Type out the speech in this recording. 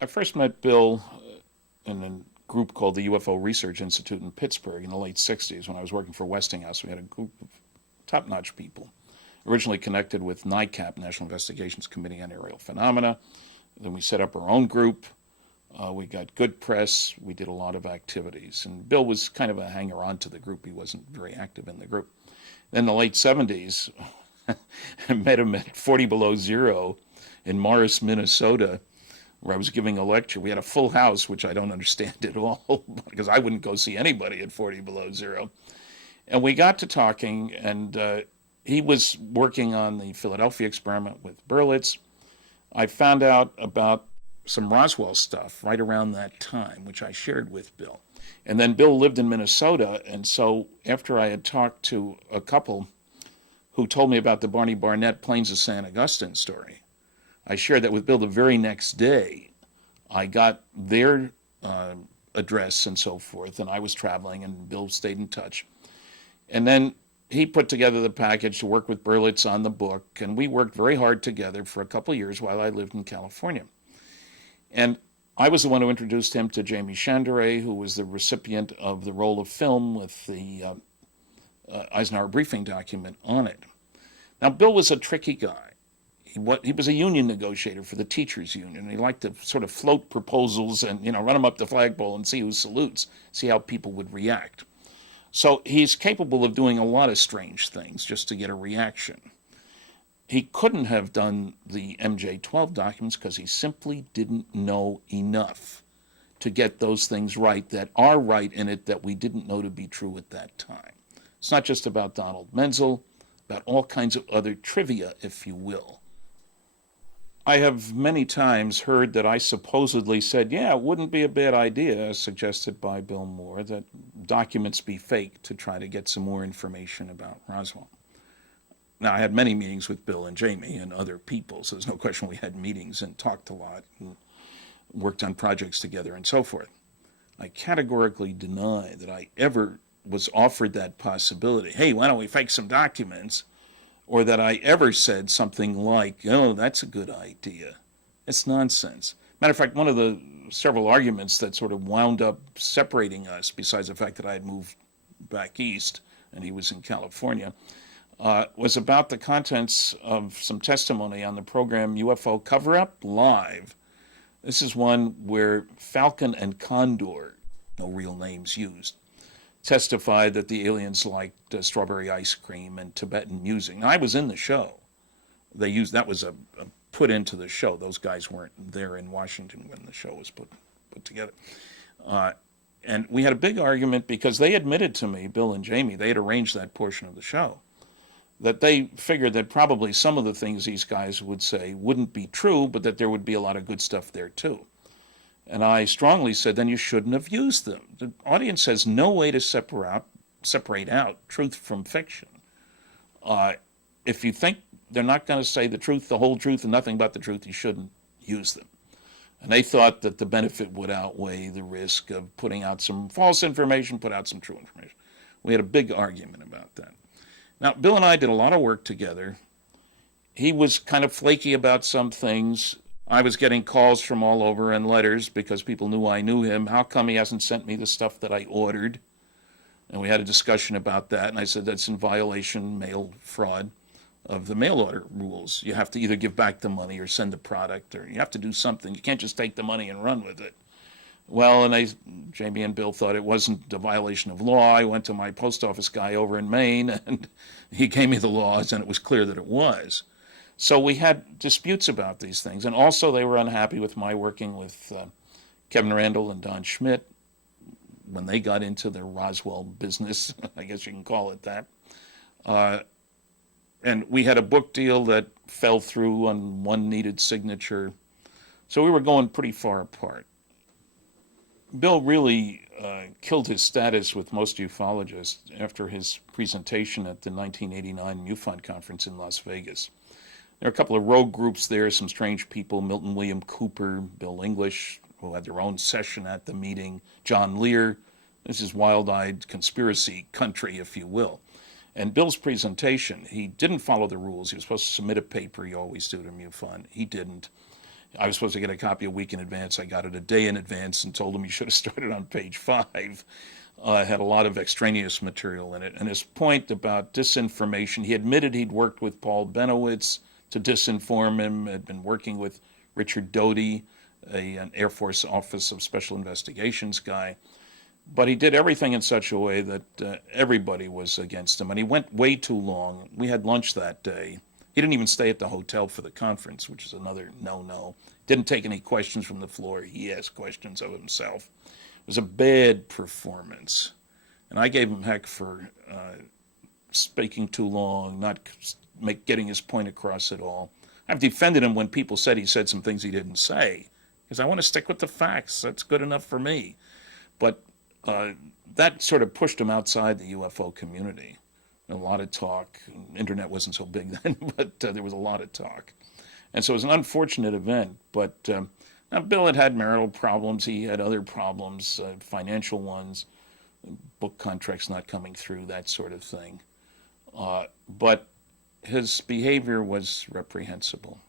I first met Bill in a group called the UFO Research Institute in Pittsburgh in the late 60s when I was working for Westinghouse. We had a group of top-notch people, originally connected with NICAP, National Investigations Committee on Aerial Phenomena. Then we set up our own group. We got good press. We did a lot of activities. And Bill was kind of a hanger-on to the group. He wasn't very active in the group. Then in the late 70s, I met him at 40 Below Zero in Morris, Minnesota, where I was giving a lecture. We had a full house, which I don't understand at all, because I wouldn't go see anybody at 40 Below Zero. And we got to talking, and he was working on the Philadelphia experiment with Berlitz. I found out about some Roswell stuff right around that time, which I shared with Bill. And then Bill lived in Minnesota, and so after I had talked to a couple who told me about the Barney Barnett Plains of San Augustine story, I shared that with Bill the very next day. I got their address and so forth, and I was traveling, and Bill stayed in touch. And then he put together the package to work with Berlitz on the book, and we worked very hard together for a couple of years while I lived in California. And I was the one who introduced him to Jamie Chandray, who was the recipient of the roll of film with the Eisenhower briefing document on it. Now, Bill was a tricky guy. He was a union negotiator for the teachers union, and he liked to sort of float proposals and, run them up the flagpole and see who salutes, see how people would react. So he's capable of doing a lot of strange things just to get a reaction. He couldn't have done the MJ-12 documents because he simply didn't know enough to get those things right that are right in it that we didn't know to be true at that time. It's not just about Donald Menzel, about all kinds of other trivia, if you will. I have many times heard that I supposedly said, yeah, it wouldn't be a bad idea, as suggested by Bill Moore, that documents be faked to try to get some more information about Roswell. Now, I had many meetings with Bill and Jamie and other people, so there's no question we had meetings and talked a lot and worked on projects together and so forth. I categorically deny that I ever was offered that possibility. Hey, why don't we fake some documents? Or that I ever said something like, oh, that's a good idea. It's nonsense. Matter of fact, one of the several arguments that sort of wound up separating us, besides the fact that I had moved back east and he was in California, was about the contents of some testimony on the program UFO Cover-Up Live. This is one where Falcon and Condor, no real names used, testified that the aliens liked strawberry ice cream and Tibetan music. Now, I was in the show. That was a put into the show. Those guys weren't there in Washington when the show was put together. And we had a big argument because they admitted to me, Bill and Jamie, they had arranged that portion of the show, that they figured that probably some of the things these guys would say wouldn't be true, but that there would be a lot of good stuff there too. And I strongly said, then you shouldn't have used them. The audience has no way to separate out truth from fiction. If you think they're not going to say the truth, the whole truth, and nothing but the truth, you shouldn't use them. And they thought that the benefit would outweigh the risk of putting out some false information, put out some true information. We had a big argument about that. Now, Bill and I did a lot of work together. He was kind of flaky about some things. I was getting calls from all over and letters because people knew I knew him. How come he hasn't sent me the stuff that I ordered? And we had a discussion about that, and I said that's in violation, mail fraud, of the mail order rules. You have to either give back the money or send the product, or you have to do something. You can't just take the money and run with it. Well, and Jamie and Bill thought it wasn't a violation of law. I went to my post office guy over in Maine, and he gave me the laws, and it was clear that it was. So we had disputes about these things. And also they were unhappy with my working with Kevin Randall and Don Schmidt when they got into the Roswell business, I guess you can call it that. And we had a book deal that fell through on one needed signature. So we were going pretty far apart. Bill really killed his status with most ufologists after his presentation at the 1989 MUFON conference in Las Vegas. There were a couple of rogue groups there, some strange people, Milton William Cooper, Bill English, who had their own session at the meeting, John Lear. This is wild-eyed conspiracy country, if you will. And Bill's presentation, he didn't follow the rules. He was supposed to submit a paper, you always do to MUFON. He didn't. I was supposed to get a copy a week in advance. I got it a day in advance and told him he should have started on page 5. Had a lot of extraneous material in it. And his point about disinformation, he admitted he'd worked with Paul Benowitz to disinform him, had been working with Richard Doty, an Air Force Office of Special Investigations guy. But he did everything in such a way that everybody was against him. And he went way too long. We had lunch that day. He didn't even stay at the hotel for the conference, which is another no-no. Didn't take any questions from the floor. He asked questions of himself. It was a bad performance. And I gave him heck for speaking too long, not getting his point across at all. I've defended him when people said he said some things he didn't say, because I want to stick with the facts. That's good enough for me. But that sort of pushed him outside the UFO community. A lot of talk. Internet wasn't so big then, but there was a lot of talk. And so it was an unfortunate event. But now Bill had marital problems. He had other problems, financial ones, book contracts not coming through, that sort of thing. But his behavior was reprehensible.